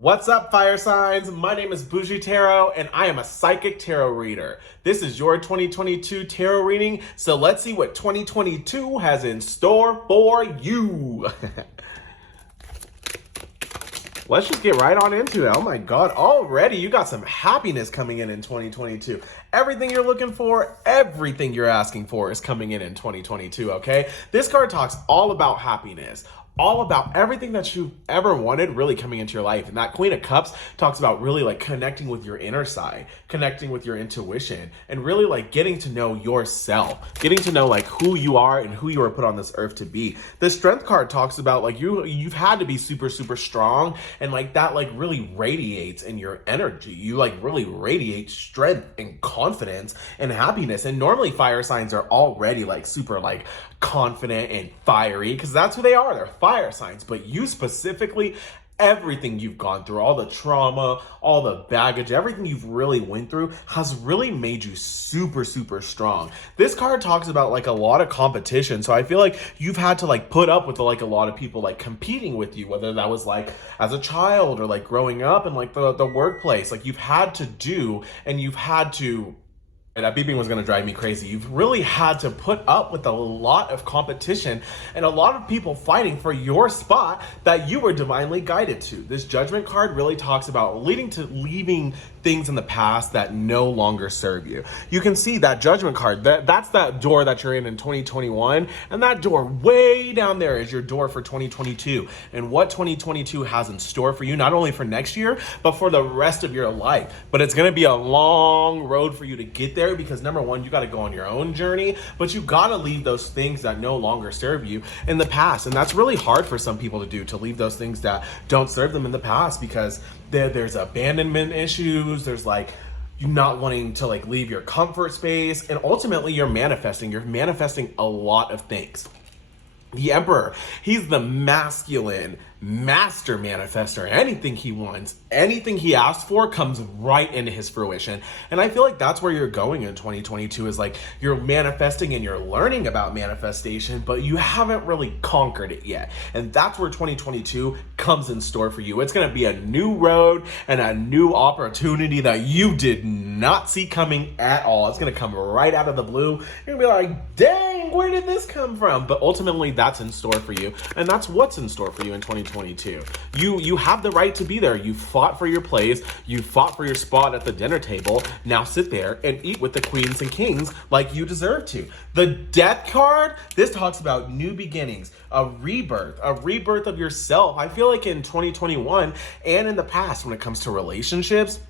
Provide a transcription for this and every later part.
What's up, fire signs? My name is Bougie Tarot, and I am a psychic tarot reader. This is your 2022 tarot reading, so let's see what 2022 has in store for you. Let's just get right on into it. Oh my God, already you got some happiness coming in 2022. Everything you're looking for, everything you're asking for is coming in 2022, okay? This card talks all about happiness, all about everything that you've ever wanted really coming into your life. And that Queen of Cups talks about really like connecting with your inner side, connecting with your intuition, and really like getting to know yourself, getting to know like who you are and who you were put on this earth to be. The Strength card talks about like you've had to be super strong, and like that like really radiates in your energy. You like really radiate strength and confidence and happiness. And normally fire signs are already like super like confident and fiery because that's who they are. They're fire signs. But you specifically, everything you've gone through, all the trauma, all the baggage, everything you've really went through has really made you super strong. This card talks about like a lot of competition. So I feel like you've had to like put up with like a lot of people like competing with you, whether that was like as a child or like growing up in like the workplace. Like you've had to do, and you've had to, and that beeping was going to drive me crazy. You've really had to put up with a lot of competition and a lot of people fighting for your spot that you were divinely guided to. This Judgment card really talks about leaving things in the past that no longer serve you. You can see that Judgment card, that's that door that you're in 2021, and that door way down there is your door for 2022. And what 2022 has in store for you, not only for next year, but for the rest of your life. But it's going to be a long road for you to get there because number one, you got to go on your own journey, but you got to leave those things that no longer serve you in the past. And that's really hard for some people to do, to leave those things that don't serve them in the past, because there's abandonment issues. There's like you not wanting to like leave your comfort space, and ultimately you're manifesting a lot of things. The Emperor, he's the masculine master manifester. Anything he wants, anything he asks for comes right into his fruition. And I feel like that's where you're going in 2022, is like you're manifesting and you're learning about manifestation, but you haven't really conquered it yet. And that's where 2022 comes in store for you. It's going to be a new road and a new opportunity that you did not see coming at all. It's going to come right out of the blue. You're going to be like, dang, where did this come from? But ultimately that's in store for you. And that's what's in store for you in 2022. You have the right to be there. You fought for your place. You fought for your spot at the dinner table. Now sit there and eat with the queens and kings like you deserve to. The Death card, this talks about new beginnings, a rebirth of yourself. I feel like in 2021 and in the past, when it comes to relationships,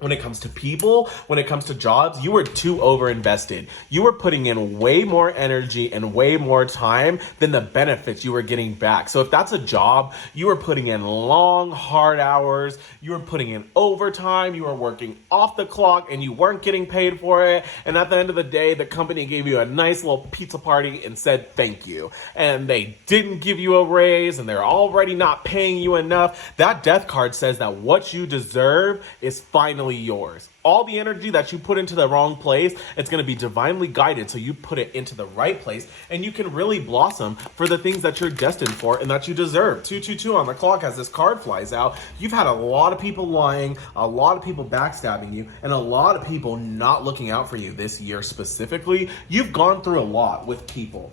when it comes to people, when it comes to jobs, you were too overinvested. You were putting in way more energy and way more time than the benefits you were getting back. So if that's a job, you were putting in long, hard hours, you were putting in overtime, you were working off the clock, and you weren't getting paid for it. And at the end of the day, the company gave you a nice little pizza party and said thank you. And they didn't give you a raise, and they're already not paying you enough. That Death card says that what you deserve is finally yours. All the energy that you put into the wrong place, it's going to be divinely guided, so you put it into the right place, and you can really blossom for the things that you're destined for and that you deserve. 222 on the clock as this card flies out. You've had a lot of people lying, a lot of people backstabbing you, and a lot of people not looking out for you this year specifically. You've gone through a lot with people.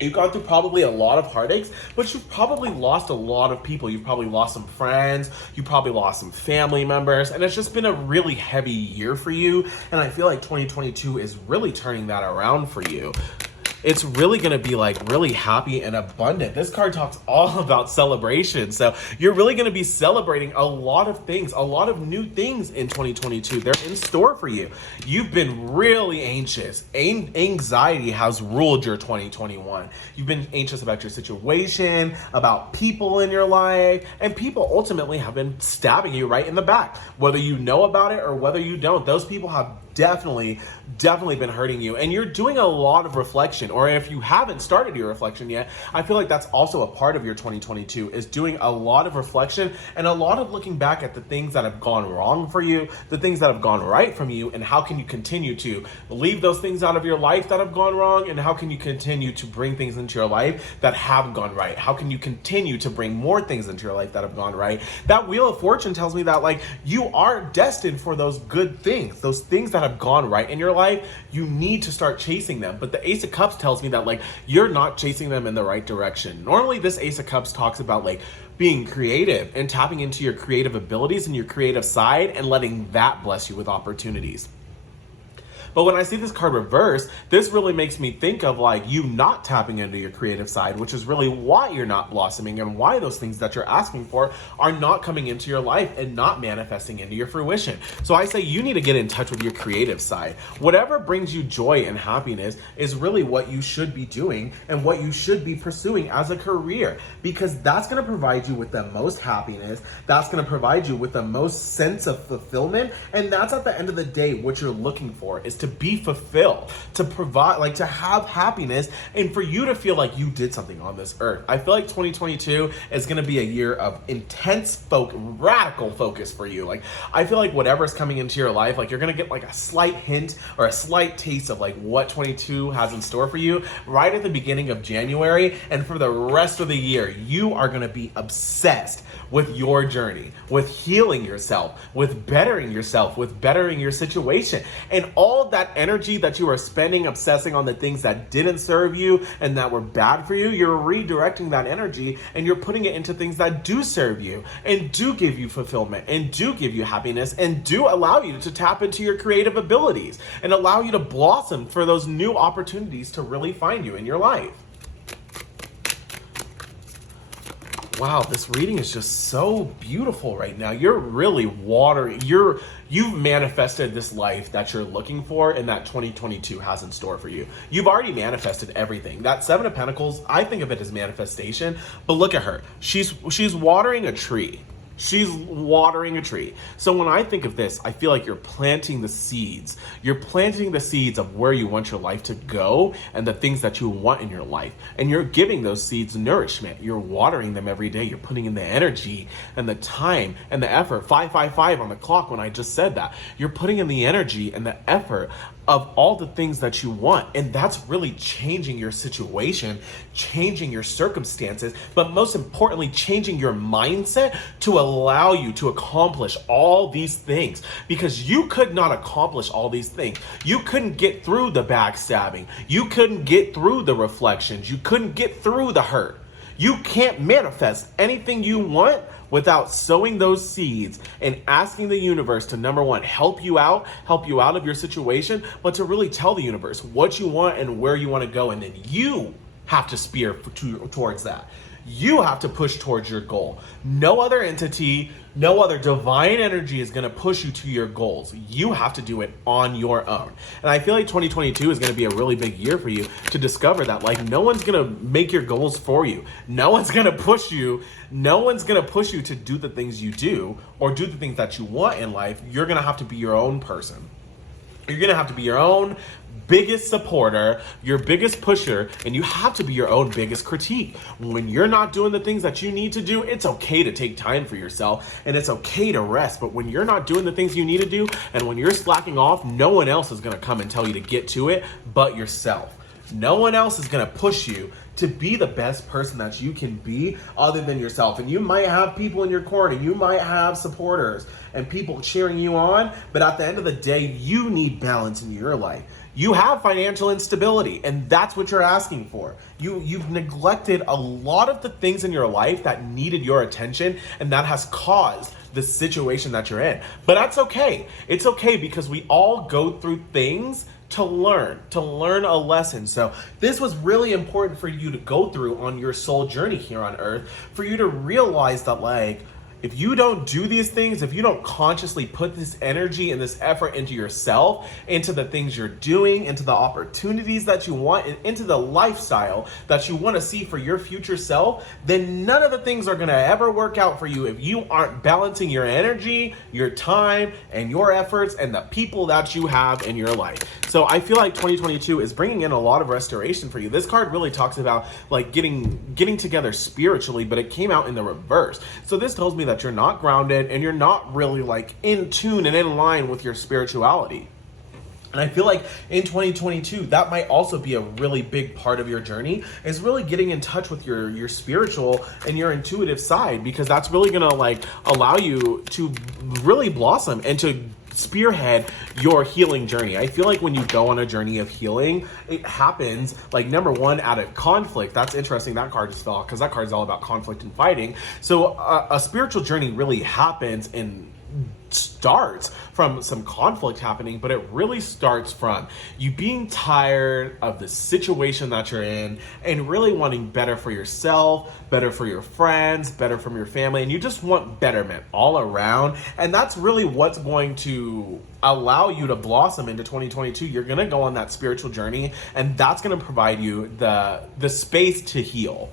You've gone through probably a lot of heartaches, but you've probably lost a lot of people. You've probably lost some friends. You probably lost some family members. And it's just been a really heavy year for you. And I feel like 2022 is really turning that around for you. It's really going to be like really happy and abundant. This card talks all about celebration. So you're really going to be celebrating a lot of things, a lot of new things in 2022. They're in store for you. You've been really anxious. Anxiety has ruled your 2021. You've been anxious about your situation, about people in your life, and people ultimately have been stabbing you right in the back. Whether you know about it or whether you don't, those people have definitely been hurting you, and you're doing a lot of reflection. Or if you haven't started your reflection yet, I feel like that's also a part of your 2022, is doing a lot of reflection and a lot of looking back at the things that have gone wrong for you, the things that have gone right from you, and how can you continue to leave those things out of your life that have gone wrong, and how can you continue to bring things into your life that have gone right? How can you continue to bring more things into your life that have gone right? That Wheel of Fortune tells me that, like, you are destined for those good things, those things that have gone right in your life. You need to start chasing them. But the Ace of Cups tells me that, like, you're not chasing them in the right direction. Normally this Ace of Cups talks about, like, being creative and tapping into your creative abilities and your creative side and letting that bless you with opportunities. But when I see this card reversed, this really makes me think of, like, you not tapping into your creative side, which is really why you're not blossoming and why those things that you're asking for are not coming into your life and not manifesting into your fruition. So I say you need to get in touch with your creative side. Whatever brings you joy and happiness is really what you should be doing and what you should be pursuing as a career, because that's going to provide you with the most happiness. That's going to provide you with the most sense of fulfillment. And that's, at the end of the day, what you're looking for, is to be fulfilled, to provide, like, to have happiness, and for you to feel like you did something on this earth. I feel like 2022 is going to be a year of intense radical focus for you. Like, I feel like whatever's coming into your life, like, you're going to get like a slight hint or a slight taste of, like, what 22 has in store for you right at the beginning of January. And for the rest of the year, you are going to be obsessed with your journey, with healing yourself, with bettering yourself, with bettering your situation. And all that energy that you are spending obsessing on the things that didn't serve you and that were bad for you, you're redirecting that energy and you're putting it into things that do serve you and do give you fulfillment and do give you happiness and do allow you to tap into your creative abilities and allow you to blossom for those new opportunities to really find you in your life. Wow, this reading is just so beautiful right now. You're really watering. You've manifested this life that you're looking for and that 2022 has in store for you. You've already manifested everything. That Seven of Pentacles, I think of it as manifestation, but look at her. She's watering a tree. She's watering a tree. So when I think of this, I feel like you're planting the seeds. You're planting the seeds of where you want your life to go and the things that you want in your life. And you're giving those seeds nourishment. You're watering them every day. You're putting in the energy and the time and the effort. 555 on the clock when I just said that. You're putting in the energy and the effort of all the things that you want. And that's really changing your situation, changing your circumstances, but most importantly, changing your mindset to allow you to accomplish all these things, because you could not accomplish all these things. You couldn't get through the backstabbing. You couldn't get through the reflections. You couldn't get through the hurt. You can't manifest anything you want without sowing those seeds and asking the universe to, number one, help you out of your situation, but to really tell the universe what you want and where you want to go. And then you have to spear towards that. You have to push towards your goal. No other entity, no other divine energy is going to push you to your goals. You have to do it on your own. And I feel like 2022 is going to be a really big year for you to discover that, like, no one's going to make your goals for you. No one's going to push you. No one's going to push you to do the things you do or do the things that you want in life. You're going to have to be your own person. You're going to have to be your own biggest supporter, your biggest pusher, and you have to be your own biggest critique. When you're not doing the things that you need to do, it's okay to take time for yourself and it's okay to rest. But when you're not doing the things you need to do and when you're slacking off, no one else is going to come and tell you to get to it but yourself. No one else is going to push you to be the best person that you can be other than yourself. And you might have people in your corner, you might have supporters and people cheering you on, but at the end of the day, you need balance in your life. You have financial instability, and that's what you're asking for. You've neglected a lot of the things in your life that needed your attention, and that has caused the situation that you're in. But that's okay. It's okay, because we all go through things to learn a lesson. So this was really important for you to go through on your soul journey here on earth, for you to realize that, like, If you don't do these things, if you don't consciously put this energy and this effort into yourself, into the things you're doing, into the opportunities that you want, and into the lifestyle that you want to see for your future self, then none of the things are going to ever work out for you if you aren't balancing your energy, your time, and your efforts, and the people that you have in your life. So I feel like 2022 is bringing in a lot of restoration for you. This card really talks about like getting together spiritually, but it came out in the reverse. So this tells me that you're not grounded and you're not really like in tune and in line with your spirituality. And I feel like in 2022, that might also be a really big part of your journey, is really getting in touch with your spiritual and your intuitive side, because that's really gonna like allow you to really blossom and to spearhead your healing journey. I feel like when you go on a journey of healing, it happens like number one out of conflict. That's interesting. That card just fell because that card is all about conflict and fighting. So a spiritual journey really happens and starts from some conflict happening, but it really starts from you being tired of the situation that you're in and really wanting better for yourself, better for your friends, better from your family, and you just want betterment all around. And that's really what's going to allow you to blossom into 2022. You're going to go on that spiritual journey, and that's going to provide you the space to heal.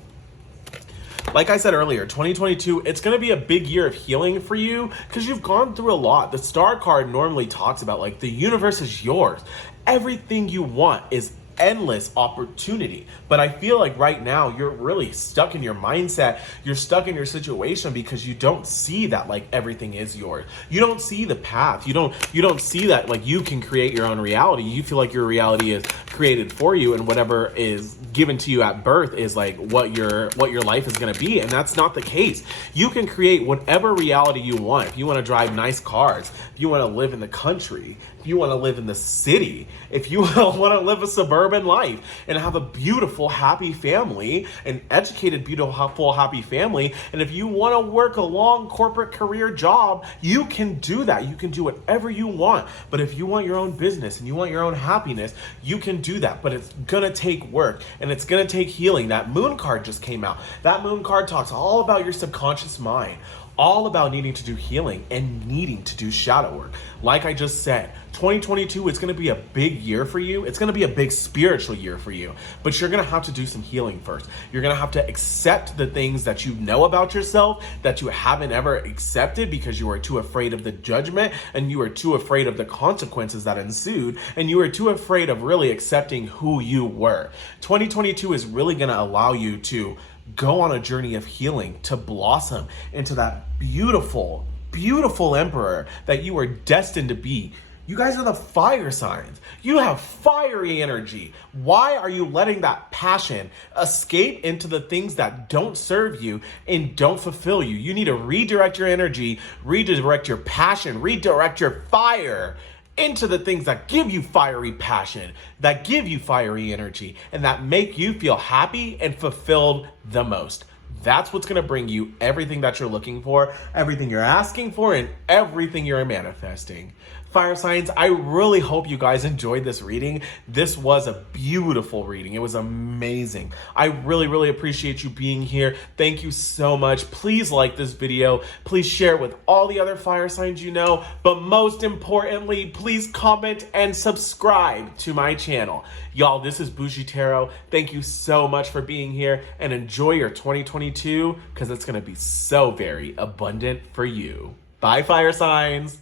Like I said earlier, 2022, it's going to be a big year of healing for you because you've gone through a lot. The star card normally talks about like the universe is yours. Everything you want is endless opportunity. But I feel like right now you're really stuck in your mindset. You're stuck in your situation because you don't see that like everything is yours. You don't see the path. You don't see that like you can create your own reality. You feel like your reality is created for you, and whatever is given to you at birth is like what your life is going to be. And that's not the case. You can create whatever reality you want. If you want to drive nice cars, if you want to live in the country, if you want to live in the city, if you want to live a suburban life and have a beautiful, happy family, an educated, beautiful, happy family, and if you want to work a long corporate career job, you can do that. You can do whatever you want. But if you want your own business and you want your own happiness, you can do that. But it's going to take work and it's going to take healing. That moon card just came out. That moon card talks all about your subconscious mind, all about needing to do healing and needing to do shadow work. Like I just said, 2022, it's going to be a big year for you. It's going to be a big spiritual year for you, but you're going to have to do some healing first. You're going to have to accept the things that you know about yourself that you haven't ever accepted because you were too afraid of the judgment and you were too afraid of the consequences that ensued, and you were too afraid of really accepting who you were. 2022 is really going to allow you to go on a journey of healing, to blossom into that beautiful, beautiful emperor that you were destined to be. You guys are the fire signs. You have fiery energy. Why are you letting that passion escape into the things that don't serve you and don't fulfill you? You need to redirect your energy, redirect your passion, redirect your fire into the things that give you fiery passion, that give you fiery energy, and that make you feel happy and fulfilled the most. That's what's going to bring you everything that you're looking for, everything you're asking for, and everything you're manifesting. Fire signs, I really hope you guys enjoyed this reading. This was a beautiful reading. It was amazing. I really, really appreciate you being here. Thank you so much. Please like this video. Please share it with all the other fire signs you know. But most importantly, please comment and subscribe to my channel. Y'all, this is Bougie Tarot. Thank you so much for being here, and enjoy your 2022 because it's going to be so very abundant for you. Bye, fire signs.